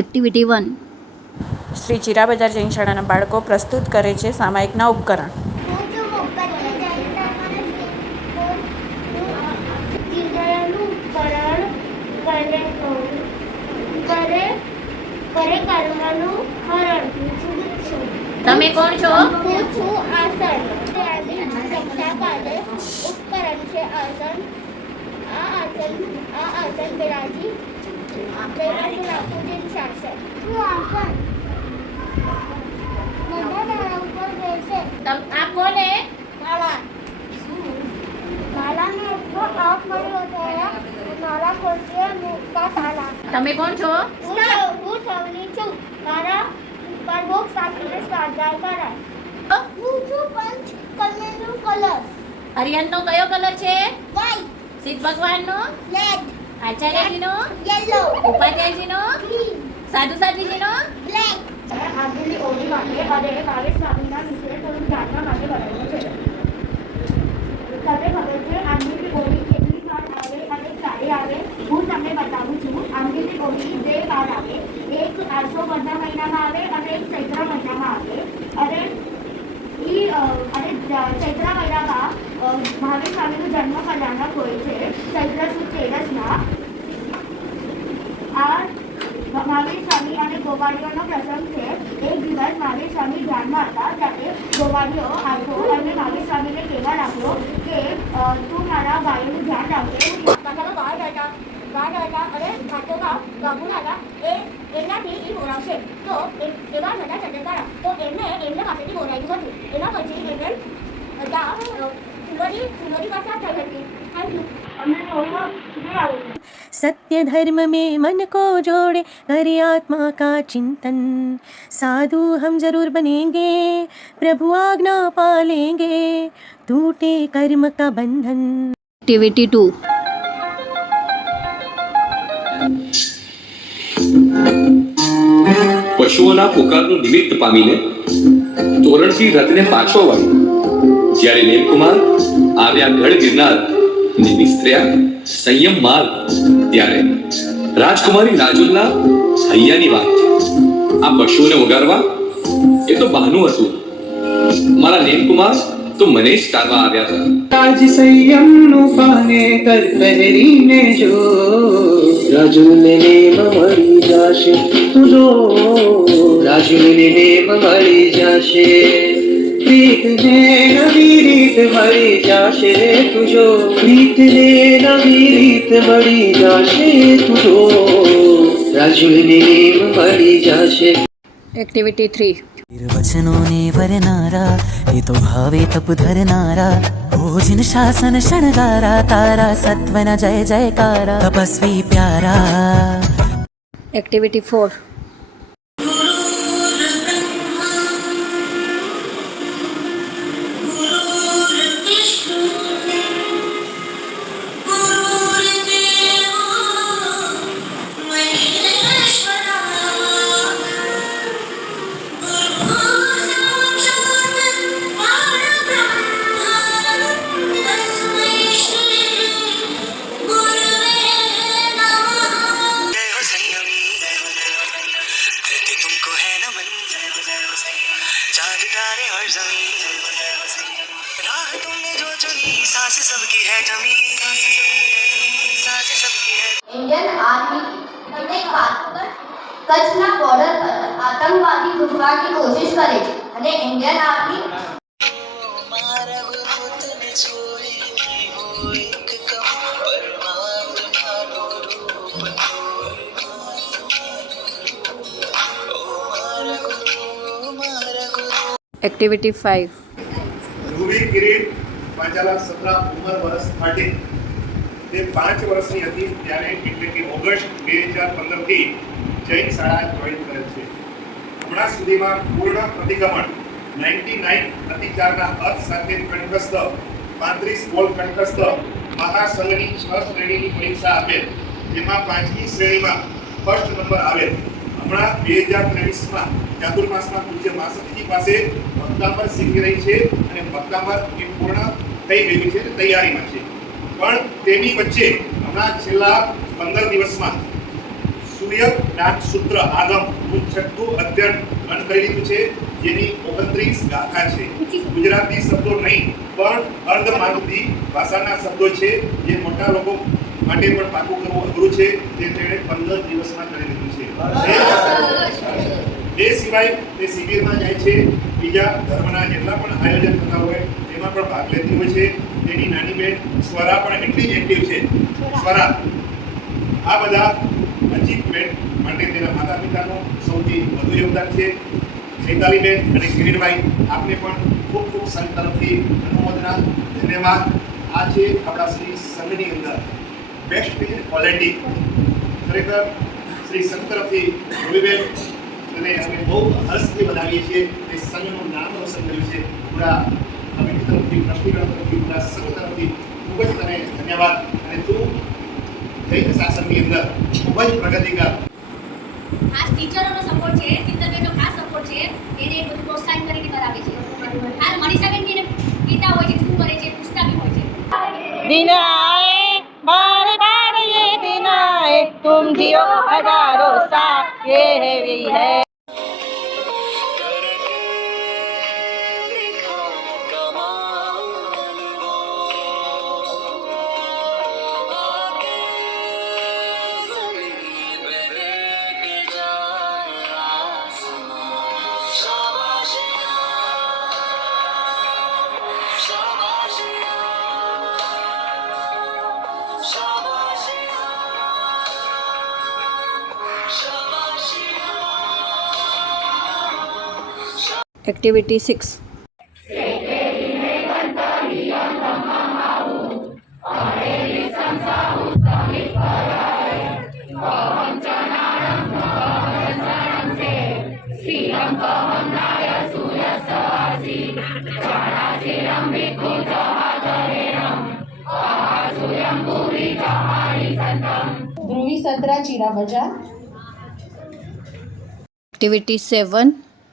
Activity one. Shri Chirabazar Jain શાળાના બાળકો પ્રસ્તુત કરે છે સામાયિકના ઉપકરણ. તમે કોણ છો? હું છું આસન. ઉપકરણ છે આસન. આ આસન આ આસન બિરાજી આપ કોને? કાલા તમે કોણ છો? હું સવની છું. મારા પર બહુ સાકરે સ્વાદાર કરાય. હું? છું પંચ કલરનો કલર. હરિયાણનો કયો કલર છે? વ્હાઈટ શિવ ભગવાનનો? રેડ આચાર્યજીનો? યલો ઉપાધ્યાયજીનો? ગ્રીન સાધુ સાધ્વીજીનો બ્લેક આગળની ઓળી માટે અને ભાવેશ સ્વામીના વિશે થોડુંક જાણવા માટે બનાવ્યું છે. તમને ખબર છે. આંગળીની ઓળી કેટલી વાર આવે અને ક્યારે આવે હું તમને બતાવું છું. આંગળીની ઓળી બે વાર આવે. એક આસો બધા મહિનામાં આવે અને એક ચૈત્ર મહિનામાં આવે. અને ઈ અને ચૈત્ર મહિનામાં અ, ભાવેશ સ્વામીનો જન્મ કલ્યાણક હોય છે ચૈત્ર સુદ તેરસના આ મહાવીર સ્વામી અને ગોવાળીઓનો પ્રસંગ છે. એક દિવસ મહાવીર સ્વામી ધ્યાનમાં હતા ત્યારે ગોવાળીઓ આવ્યો અને મહાવીર સ્વામીને કહેવા લાગ્યો કે તું મારા ગાયોનું ધ્યાન રાખજે. કાકાનો બહાર બેઠા બહાર બેઠા અને કાચોકા ગામું હતા એ એમનાથી એ બોલાવશે તો એવા બધા ચંદ્રકારા તો એમને, એમના પાસેથી બોલાવ્યું હતું. એના પછી એમને ત્યાં ફૂલોની ફુલરી પાસે થઈ હતી થેન્ક યુ सत्य धर्म में मन को जोड़े करे आत्मा का चिंतन साधु हम जरूर बनेंगे प्रभु आज्ञा पालेंगे टूटे कर्म का बंधन એક્ટિવિટી ટુ પશુઓના પુકારનું નિમિત્ત પામીને તોરણથી રથને પાછો વાળ્યો જ્યારે નેમકુમાર આવ્યા ગઢ ગિરનાર ને નિસ્ત્ર્યા સંયમ માર્ગ ત્યારે રાજકુમારી રાજુલના હૈયાની વાત આ પશુઓને ઉગારવા એ તો બહાનું હતું મારા નેમકુમાર તો મને જ તારવા આવ્યા હતા રાજ સંયમનું પાને કર પહેરીને જો રાજુને નેમ મળી જાશે તુજો રાજુને નેમ મળી જાશે રીતને નવી રીત મળી જાશે તુજો રીતને નવી રીત મળી જાશે તુજો રાજુલને નેમ મળી જાશે એક્ટિવિટી થ્રી વચનોને ભરનારા એ તો ભાવે તપ ધરનારા ભોજન શાસન શણગારા તારા સત્વના જય જયકારા તપસ્વી પ્યારા એક્ટિવિટી ફોર इंडियन आर्मी हमने पाककर कच्छ बॉर्डर पर आतंकवादी घुसवा की कोशिश करे। अरे इंडियन आर्मी। एक्टिविटी फाइव કરે છે અને ઇન્ડિયન આર્મી મારા ગુરુ તને છોડી હો એક કમ પરમાત્માનો રૂપ ઓ મારા ગુરુ મારા ગુરુ એક્ટિવિટી ફાઇવ ધ્રુવી કિરીટ પાંચાલા સત્રા ઉંમર વર્ષ માટે તે પાંચ વર્ષની હતી ત્યારે એટલે કે ઓગસ્ટ બે હજાર પંદરથી જૈન શાળા જોઈન કરેલ છે. હમણાં સુધીમાં પૂર્ણ પ્રતિક્રમણ નાઇન્ટી નાઇન પ્રતિચારના અર્થ સાથે કંઠસ્થ પાંત્રીસ બોલ કંઠસ્થ મહાસંઘની છ શ્રેણીની પરીક્ષા આપેલ. જેમાં પાંચમી શ્રેણીમાં ફર્સ્ટ નંબર આવેલ. હમણાં બે હજાર ત્રેવીસમાં ચાતુર્માસમાં પૂજ્ય માસતીજી પાસે ભક્તાંબર શીખી રહી છે અને ભક્તાંબર એ પૂર્ણ થઈ ગયું છે, તૈયારીમાં છે. પણ તેની વચ્ચે હમણાં છેલ્લા પંદર દિવસમાં સૂર્ય નામ સૂત્ર આગમનું છઠ્ઠું અધ્યયન બંધ કરી લીધું છે, જેની ઓગણત્રીસ ગાથા છે. ગુજરાતી શબ્દો નહીં, પણ અર્ધ માનવી ભાષાના શબ્દો છે, જે મોટા લોકો માટે પણ પાકું કરવું અઘરું છે તે તેણે પંદર દિવસમાં કરી લીધું છે. એ સિવાય તે શિબિરમાં જાય છે. બીજા ધર્મના જેટલા પણ આયોજન થતા હોય, તેમાં પણ ભાગ લેતી હોય છે. તેની નાની બેન સ્વરા પણ એટલી જ એક્ટિવ છે. સ્વરા. આ બધા અચીવમેન્ટ માટે તેના માતા પિતાનું સૌથી વધુ યોગદાન છે. ચૈતાલીબેન અને કિરીટભાઈ, આપને પણ ખૂબ ખૂબ સંઘ તરફથી અનુમોદના ધન્યવાદ. આ છે આપણા શ્રી સંઘની અંદર બેસ્ટ ક્વોલિટી ખરેખર શ્રી સંઘ તરફથી રવિબેન અને અમે બહુ હર્ષથી બનાવીએ છીએ અને સંઘનું નામ રોશન કર્યું છે. પૂરા કમિટી તરફથી પ્રશ્નીકરણ તરફથી પૂરા સંઘ તરફથી ખૂબ જ તને ધન્યવાદ. અને તું જૈન શાસનની અંદર ખૂબ જ પ્રગતિ કર. ખાસ ટીચરોનો સપોર્ટ છે સિંધરબેનનો ખાસ સપોર્ટ છે. એને બધું પ્રોત્સાહન કરીને કરાવે છે. હાલ મનીષાબેન બી કીધા હોય છે શું કરે છે પૂછતા બી હોય છે. દિન આએ બાર બાર તુમ જીઓ હજારો સા યે હેવી એક્ટિવિટી સિક્સ ધ્રુવી સત્રા ચીરા બજાર એક્ટિવિટી સેવન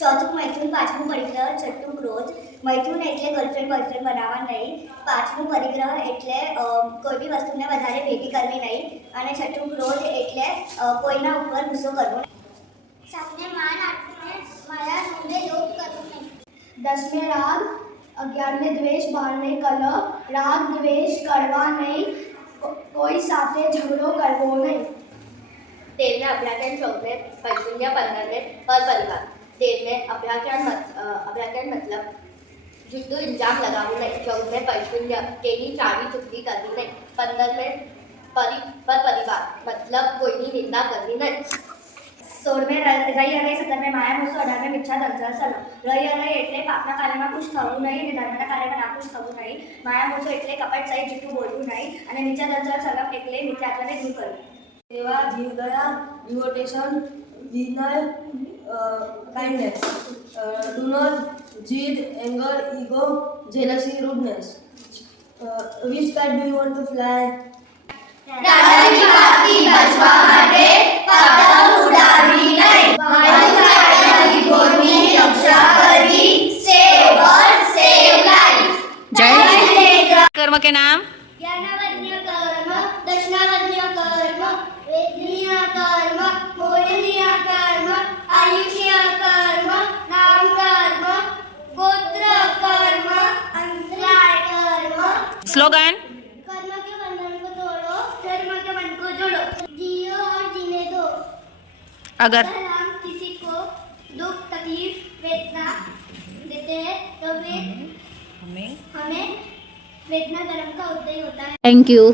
ચોથું મૈથુન પાંચમું પરિગ્રહ છઠ્ઠું ક્રોધ. મૈથુન એટલે ગર્લફ્રેન્ડ બોયફ્રેન્ડ બનાવવા નહીં. પાંચમું પરિગ્રહ એટલે કોઈ બી વસ્તુને વધારે ભેગી કરવી નહીં. અને છઠ્ઠું ક્રોધ એટલે કોઈના ઉપર ગુસ્સો કરવો સામને માન આપીને મારા રૂમે લોપ કરવું નહીં. દસમે રાગ અગિયારમે દ્વેષ બારમે કલહ. રાગ દ્વેષ કરવા નહીં. કોઈ સાથે ઝઘડો કરવો નહીં. તેરમે અભ્યાસ ચૌદમે પૈશુન્ય પંદરમે પર પરિવાર. તેરમે અભ્યાકરણ અભ્યાકરણ મતલબ જુદું ઇલ્ઝામ લગાવવું નહીં ચૌદને પૈશુન્ય તેની ચાવી ચૂકવી કરવી નહીં પંદરને પરી પર પરિવાર મતલબ કોઈની નિંદા કરવી નહીં. સોળમે રહી અને સત્તરમે માયા મૂસો અઢારમે મિચ્છા દર્જા સલો. રહી અને એટલે પાપના કાર્યમાં ખુશ થવું નહીં અને ધર્મના કાર્યમાં નાખુશ થવું નહીં. માયા મૂસો એટલે કપટ સહિત જૂઠું બોલવું નહીં અને નીચા દર્જા સલમ એટલે મિથ્યાત્વને દૂર કરવું. એવા જીવ દયા ડિવોટેશન વિનય કાઇન્ડનેસ ડુ નોટ જીદ anger ego jealousy rudeness which kite do you want to fly જય કર્મ કે નામ? स्लोगन के बंधन को के को जोड़ो। जियो और दो। अगर हम किसी को दुख तकलीफ़ वेदना देते हैं तो हमें हमें वेदना धर्म का उदय होता है। Thank you